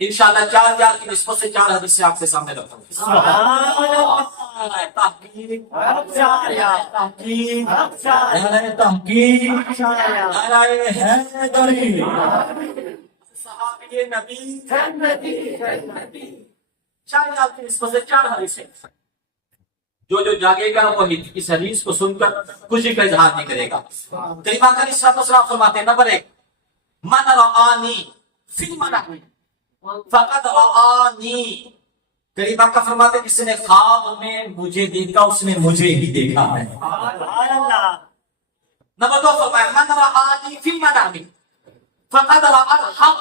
انشاءاللہ 4000 کی نسبت سے 4 حدیثیں آپ کے سامنے رکھوں گی. تحقیق، تحقیق، نعرہ حیدری، صحابی نبی، 4000 کی نسبت سے 4 حدیثیں. جو جاگے گا وہ اس حدیث کو سن کر خوشی کا اظہار نہیں کرے گا. کریم آقا علیہ الصلوۃ والسلام فرماتے ہیں نمبر 1 من رآنی فی المنام فقد رآنی. کریم آقا فرماتے ہیں جس نے خواب میں مجھے دیکھا اس نے مجھے ہی دیکھا ہے. نمبر 2 فرمایا من رآنی فی المنام فقد رآ الحق.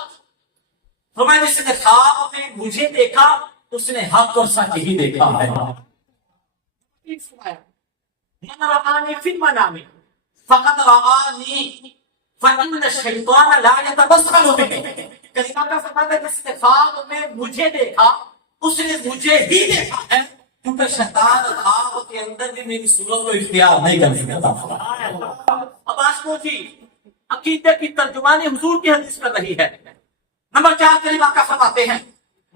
فرمایا جس نے خواب میں مجھے دیکھا اس نے حق اور سچ ہی دیکھا ہے. من رآنی فی المنام فقد رآنی فإن الشیطان لا يتبصر بہ. کریم آقا فرماتے ہیں جس نے خواب میں مجھے دیکھا اس نے مجھے ہی دیکھا ہے کیونکہ شیطان خواب کے اندر بھی میری صورت کو اختیار نہیں کرنے دیتا. اب آشکو جی عقیدے کی ترجمانی حضور کی حدیث کر رہی ہے. نمبر 4 کریم آقا فرماتے ہیں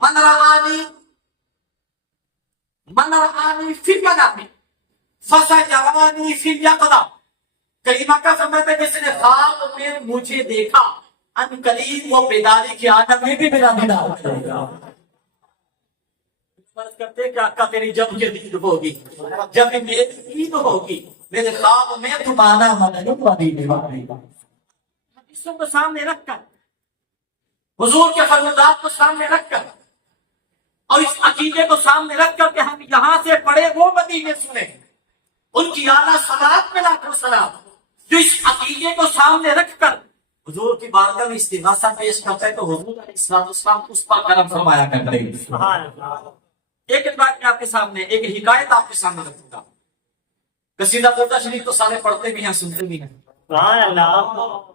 من رآنی فی المنام فسیرانی فی الیقظہ. کریم آقا فرماتے ہیں جس نے خواب میں مجھے دیکھا ان قریب وہ بیداری کی عالم میں بھی میرا دیدار کرے گا. فرض کرتے کہ آقا تیری جب یہ دید ہوگی جب میری عید ہوگی میرے خواب میں تمہارا حدیثوں کو سامنے رکھ کر حضور کے فرمودات کو سامنے رکھ کر اور اس عقیدے کو سامنے رکھ کر کہ ہم یہاں سے پڑھے وہ مدینے سنے ان کی اعلیٰ صلوات میں لاکھوں سلام جو اس عقیدے کو سامنے رکھ کر حضور کی بارگاہ میں استغاثہ پیش کرتا ہے تو حضور علیہ السلام اس پر کرم فرمایا کرتے ہیں. ایک بات میں آپ کے سامنے ایک حکایت آپ کے سامنے رکھوں گا. قصیدہ بردہ شریف تو سارے پڑھتے بھی ہیں سنتے بھی ہیں.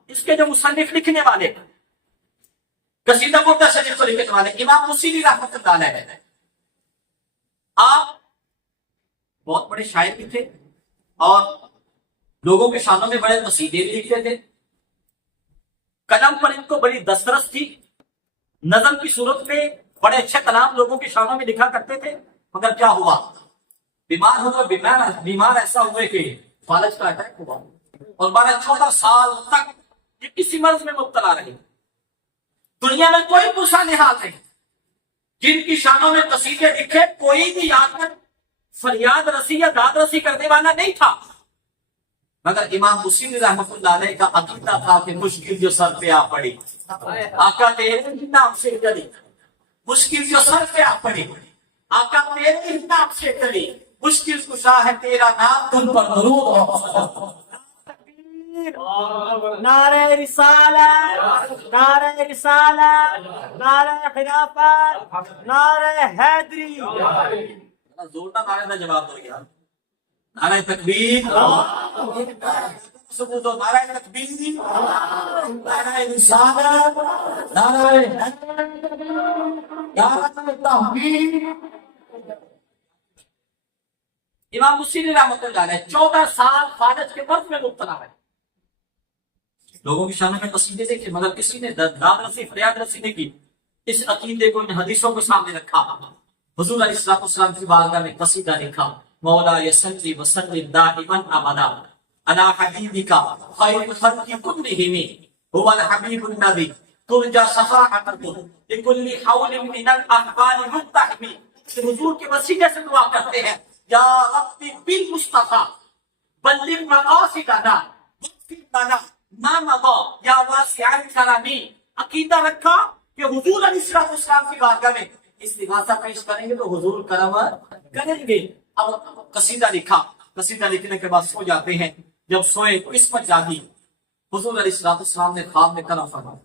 اس کے جو مصنف لکھنے والے قصیدہ بردہ شریف کو لکھنے والے امام موسیلی رحمۃ اللہ علیہ ہے. آپ بہت بڑے شاعر بھی تھے اور لوگوں کے شانوں میں بڑے قصیدے بھی لکھتے تھے. کلام پر ان کو بڑی دسترس تھی. نظم کی صورت میں بڑے اچھے کلام لوگوں کے شانوں میں لکھا کرتے تھے. مگر کیا ہوا بیمار ہوا بیمار ایسا ہوئے کہ فالج کا اٹیک ہوا اور 12-14 سال تک یہ کسی مرض میں مبتلا رہے. دنیا میں کوئی پوچھا نحال نہیں جن کی شانوں میں قصیدے لکھے کوئی بھی یاد کر فریاد رسی یا داد رسی کرنے والا نہیں تھا. مگر امام موسیلی رحمۃ اللہ علیہ کا عقیدہ تھا کہ مشکل جو سر پہ آ پڑی آقا تیرے نام سے چلی. مشکل جو سر پہ آ پڑی آقا تیرے نام سے چلی. مشکل کشا ہے تیرا نام تم پر درود. نعرہ رسالت، نعرہ رسالت، نعرہ خلافت، نعرہ حیدری. زوردار نعرے کا جواب دو گیا. نعرہ تکبیر، ثبوت و نعرہ تکبیر، نعرہ رسالت، نعرہ تحقیق. امام موسیلی رحمۃ اللہ علیہ 14 سال فالج کے مرض میں مبتلا ہے. لوگوں کی شانوں میں قصیدے دیکھے مگر کسی نے داد رسی فریاد رسی نہیں کی. اس عقیدے کو ان حدیثوں کو سامنے رکھا. حضور علیہ السلام کی بارگاہ میں قصیدہ لکھا مولا یصلی وسلم دائما ابدا علی حبیبک خیر الخلق کلہم هو الحبیب الذی ترجى شفاعته لكل حول من الاحوال مقتحم. حضور کے وسیلے سے دعا کرتے ہیں یا رب بالمصطفى بلغ مقاصدنا واغفر لنا ما مضى یا واسع الکرم. عقیدہ رکھا کہ حضور علیہ السلام کی بارگاہ میں استغاثہ پیش کریں گے تو حضور کرم کریں گے. اب قصیدہ لکھا. قصیدہ لکھنے کے بعد سو جاتے ہیں. جب سوئے تو اس پر جاگی حضور علیہ السلام نے خواب میں کرم فرمایا.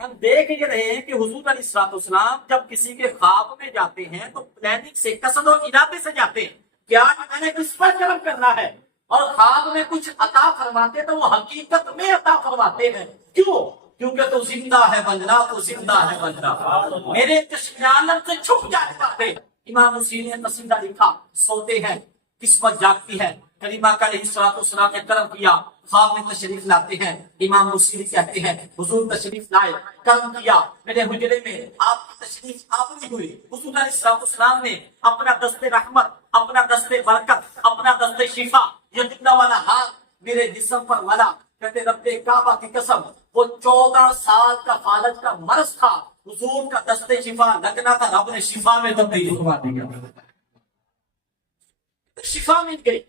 ہم دیکھ یہ رہے ہیں کہ حضور علیہ السلام جب کسی کے خواب میں جاتے ہیں تو پلاننگ سے قصد اور ارادے سے جاتے ہیں کہ آج میں نے کس پر کرم کرنا ہے اور خواب میں کچھ عطا فرماتے تو وہ حقیقت میں عطا فرماتے ہیں. کیوں؟ کیونکہ تو زندہ ہے بندہ تو زندہ ہے بندہ میرے چشم عالم سے چھپ جانے والے. امام موسیلی نے قصیدہ لکھا. سوتے ہیں قسمت جاگتی ہے. کریم آقا علیہ السلام نے کرم کیا خواب میں تشریف لاتے ہیں. امام بصیری کہتے ہیں حضور تشریف لائے, کرم کیا, میرے حجرے میں آپ کی تشریف آوری ہوئی. حضور علیہ السلام نے اپنا دست رحمت, اپنا دست برکت, اپنا دست شفا, یتیمہ والا ہاتھ میرے جسم پر ملا. کہتے رب کعبہ کی قسم, وہ 14 سال کا فالج کا مرض تھا, حضور کا دست شفا لگنا تھا, رب نے شفا میں تبدیل کروا دیا, شفا مل گئی.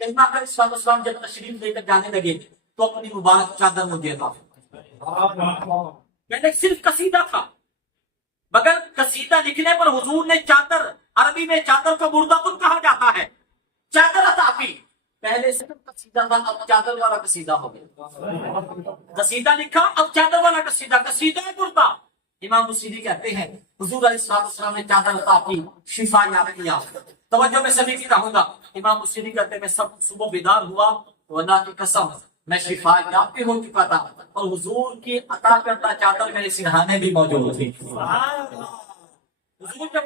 کلمہ کا اسلام جب تشریف لے کر جانے لگے تو اپنی مبارک چادر مجھے عطا فرمائی. میں نے صرف قصیدہ تھا, مگر قصیدہ لکھنے پر حضور نے چادر, عربی میں چادر کو مردۃ کہا جاتا ہے, چادر عطا کی. پہلے صرف قصیدہ تھا, اب چادر والا قصیدہ ہو گیا. قصیدہ لکھا, اب چادر والا قصیدہ, قصیدہ مردہ. امام بصیری کہتے ہیں حضور علیہ السلام نے چادر عطا کی, شفا یاب کیا. توجہ میں سبھی کی رہوں گا. امام بصیری کہتے ہیں میں سب صبح بیدار ہوا تو اللہ کی قسم میں شفا یاب بھی ہو چکا تھا, اور حضور کی عطا کرتا چادر میرے سرہانے بھی موجود تھی. حضور جب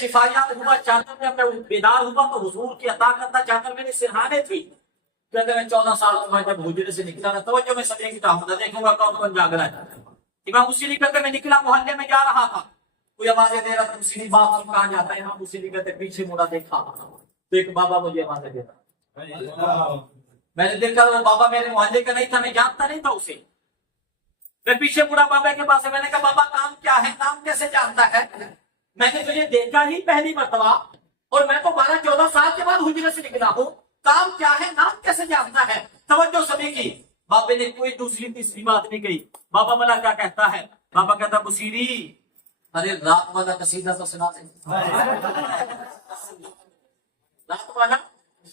شفایات ہوا چادر میں میں بیدار ہوا تو حضور کی عطا کرتا چادر میرے سرہانے تھی. کہتے میں 14 سال عمر جب حجرے سے نکلا تھا, توجہ میں سمجھے کی چاہوں دیکھوں گا کون کون جاگ رہا ہے. امام بصیری کہتے میں نکلا, محلے میں جا رہا تھا, کوئی آوازیں دے رہا تھا, بصیری باپ کہاں جاتا ہے. امام بصیری کہتے پیچھے مڑا دیکھا تو ایک بابا مجھے آوازیں دے رہا. میں نے دیکھا وہ بابا میرے محلے کا نہیں تھا, میں جانتا نہیں تھا اسے. میں پیچھے مڑا بابا کے پاس, میں نے کہا بابا کام کیا ہے, نام کیسے جانتا ہے, میں نے تجھے دیکھا ہی پہلی مرتبہ اور میں تو 12-14 سال کے بعد حجرے سے نکلا ہوں, کام کیا ہے, نام کیسے جانتا ہے. توجہ سبھی کی. بابے نے کوئی دوسری تیسری بات نہیں کہی. بابا ملا کیا کہتا ہے, بابا کہتا بصیری ارے رات والا قصیدہ تو سنا دے, رات والا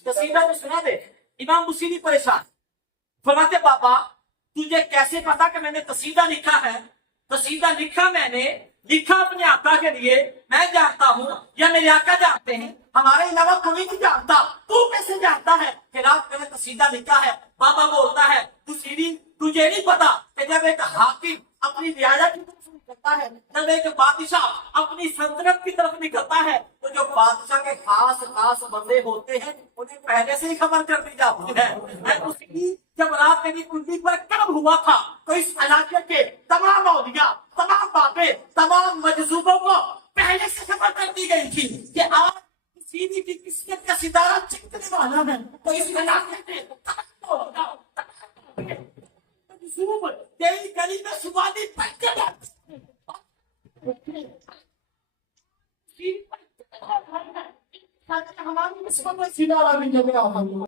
قصیدہ تو سنا دے. امام بصیری پریشان, فرماتے بابا تجھے کیسے پتا کہ میں نے قصیدہ لکھا ہے. قصیدہ لکھا میں نے, لکھا اپنے آقا کے لیے, میں جانتا ہوں یا میرے آقا جانتے ہیں, ہمارے علاوہ کوئی نہیں جانتا. تو کیسے جانتا ہے کہ رات میں نے قصیدہ لکھا ہے. بابا بولتا ہے بصیری تجھے نہیں پتا کہ جب ایک حاکم اپنی رعایا کی طرف نکلتا ہے, جب ایک بادشاہ اپنی سلطنت کی طرف نکلتا ہے, تو جو بادشاہ کے خاص بندے ہوتے ہیں انہیں پہلے سے ہی خبر کر دی جاتی ہے. بصیری جب رات میری کنڈی پر کرم ہوا تھا تو اس علاقے کے تمام اولیاء, تمام باتیں, تمام مجذوبوں کو پہلے سے خبر کر دی گئی تھی کہ آج بصیری کی قسمت کا ستارہ چمکنے والا ہے. تو اس علاقے میں مجذوب تیری گلی میں سبانی پھٹ کے ہماری قسمت میں ستارہ بھی جگہ